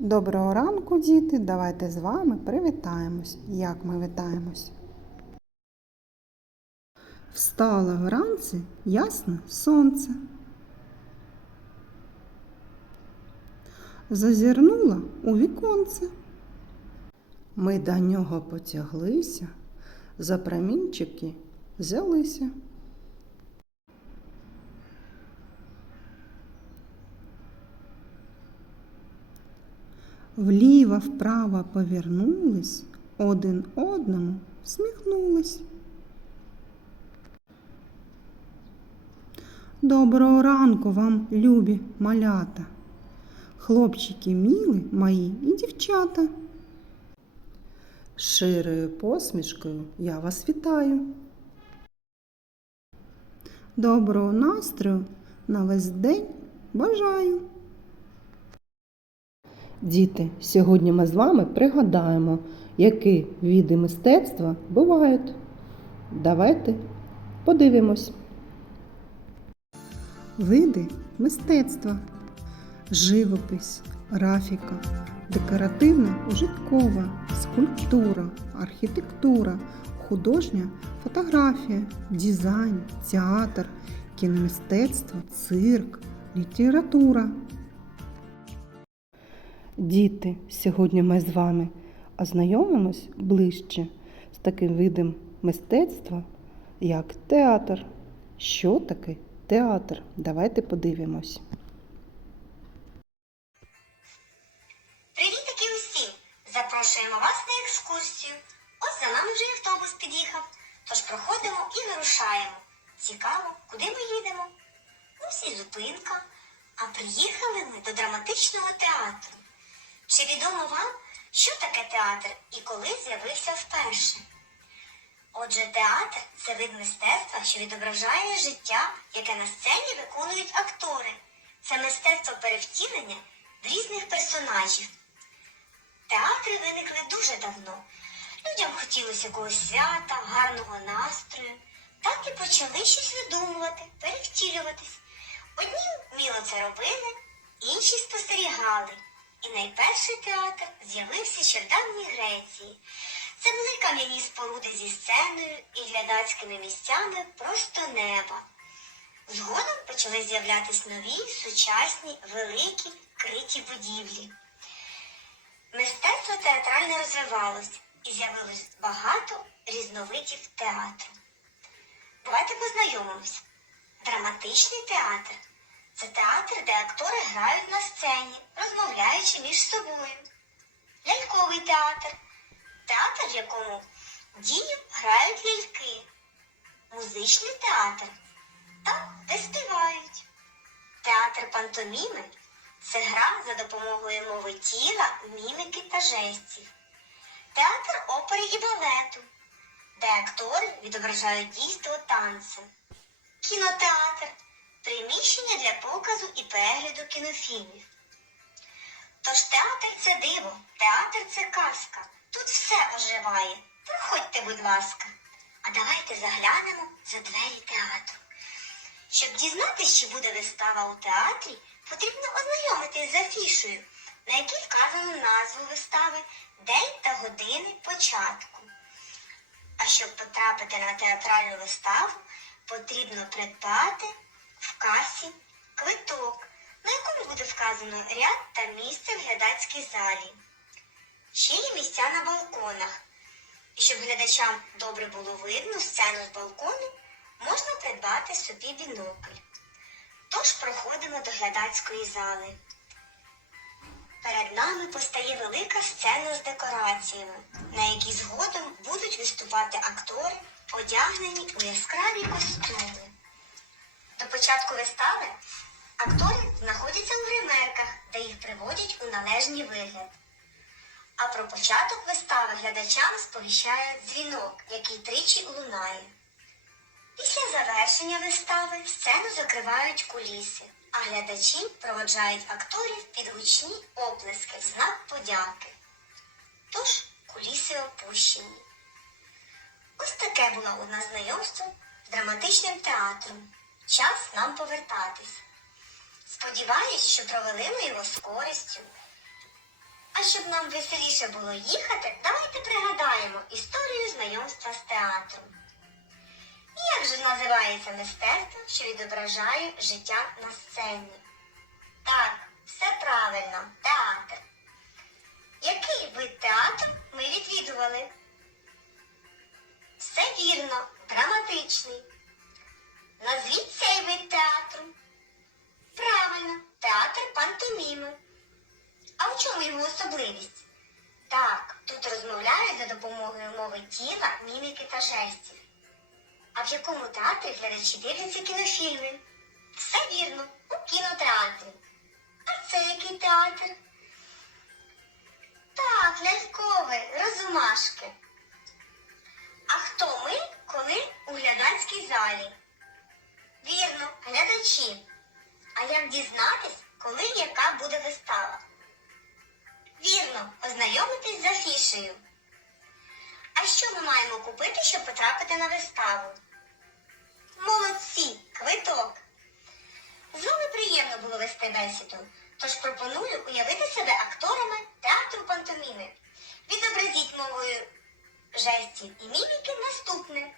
Доброго ранку, діти! Давайте з вами привітаємось. Як ми вітаємось? Встала вранці ясне сонце. Зазирнула у віконце. Ми до нього потяглися, за промінчики взялися. Вліво вправо повернулись, один одному всміхнулись. Доброго ранку вам, любі малята, хлопчики міли мої і дівчата. Широю посмішкою я вас вітаю. Доброго настрою на весь день бажаю. Діти, сьогодні ми з вами пригадаємо, які види мистецтва бувають. Давайте подивимось. Види мистецтва. Живопись, графіка, декоративна ужиткова, скульптура, архітектура, художня фотографія, дизайн, театр, кіномистецтво, цирк, література. Діти, сьогодні ми з вами ознайомимось ближче з таким видом мистецтва, як театр. Що таке театр? Давайте подивимось. Привітики усім! Запрошуємо вас на екскурсію. Ось за нами вже автобус під'їхав. Тож проходимо і вирушаємо. Цікаво, куди ми їдемо? Ось і зупинка. А приїхали ми до драматичного театру. Чи відомо вам, що таке театр і коли з'явився вперше? Отже, театр це вид мистецтва, що відображає життя, яке на сцені виконують актори. Це мистецтво перевтілення в різних персонажів. Театри виникли дуже давно. Людям хотілося якогось свята, гарного настрою. Так і почали щось видумувати, перевтілюватись. Одні вміло це робили, інші спостерігали. І найперший театр з'явився ще в давній Греції. Це були кам'яні споруди зі сценою і глядацькими місцями просто неба. Згодом почали з'являтись нові, сучасні, великі, криті будівлі. Мистецтво театральне розвивалось і з'явилось багато різновидів театру. Давайте познайомимось. Драматичний театр це театр, де актори грають на сцені, розмовляючи між собою. Ляльковий театр театр, в якому дію грають ляльки. Музичний театр там, де співають. Театр пантоміми це гра за допомогою мови тіла, міміки та жестів. Театр опери і балету, де актори відображають дійство танцем. Кінотеатр приміщення для показу і перегляду кінофільмів. Тож театр це диво, театр це казка. Тут все оживає. Проходьте, будь ласка. А давайте заглянемо за двері театру. Щоб дізнатися, чи буде вистава у театрі, потрібно ознайомитись з афішою, на якій вказано назву вистави, день та години початку. А щоб потрапити на театральну виставу, потрібно придбати в касі квиток, на якому буде вказано ряд та місце в глядацькій залі. Ще є місця на балконах. І щоб глядачам добре було видно сцену з балкону, можна придбати собі бінокль. Тож проходимо до глядацької зали. Перед нами постає велика сцена з декораціями, на якій згодом будуть виступати актори, одягнені у яскраві костюми. До початку вистави актори знаходяться у гримерках, де їх приводять у належний вигляд. А про початок вистави глядачам сповіщає дзвінок, який тричі лунає. Після завершення вистави сцену закривають куліси, а глядачі проводжають акторів під гучні оплески в знак подяки. Тож куліси опущені. Ось таке було у нас знайомство з драматичним театром. Час нам повертатись. Сподіваюсь, що провели ми його з користю. А щоб нам веселіше було їхати, давайте пригадаємо історію знайомства з театром. Як же називається мистецтво, що відображає життя на сцені? Так, все правильно, театр. Який вид театру ми відвідували? Все вірно, драматичний. Назвіть театр пантоміми. А в чому його особливість? Так, тут розмовляють за допомогою мови тіла, міміки та жестів. А в якому театрі глядачі дивляться кінофільми? Все вірно, у кінотеатрі. А це який театр? Так, ляльковий, розумашки. А хто ми, коли у глядацькій залі? Вірно, глядачі. А як дізнатись, коли яка буде вистава? Вірно, ознайомитись з афішею. А що ми маємо купити, щоб потрапити на виставу? Молодці, квиток. З вами приємно було вести бесіду, тож пропоную уявити себе акторами театру пантоміми. Відобразіть мовою жестів і міміки наступне.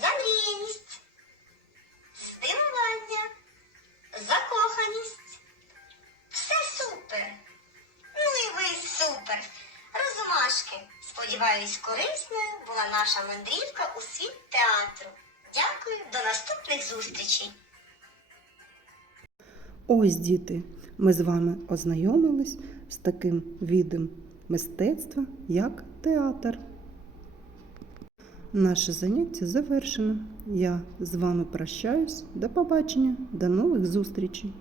Замріяність, здивування, закоханість. Супер. Ну і ви супер. Розумашки. Сподіваюсь, корисною була наша мандрівка у світ театру. Дякую, до наступних зустрічей. Ось, діти, ми з вами ознайомились з таким видом мистецтва, як театр. Наше заняття завершено. Я з вами прощаюсь. До побачення, до нових зустрічей!